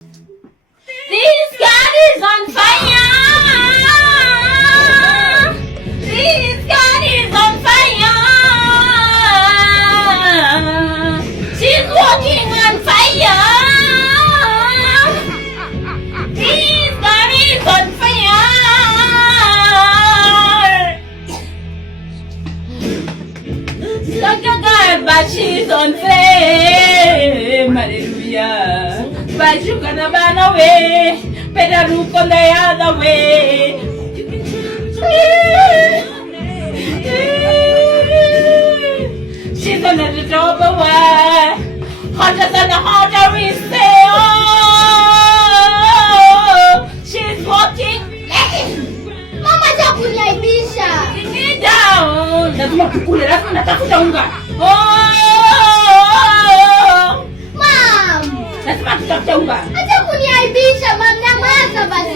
This God is on fire. This God is on fire. She's walking on fire. This God is on fire. Like a God, but she's on flame. Hallelujah. But you gonna run away. Better look on the other way. She's on the top of what? Hotter than the hotter we say. Oh, she's walking. Mama hakuniaibisha. Sit down. Lazima tukule, lazima natafuta unga. Oh, Mom, lazima tutafuta unga. acha kuniaibisha, Mom, nyamaza basi.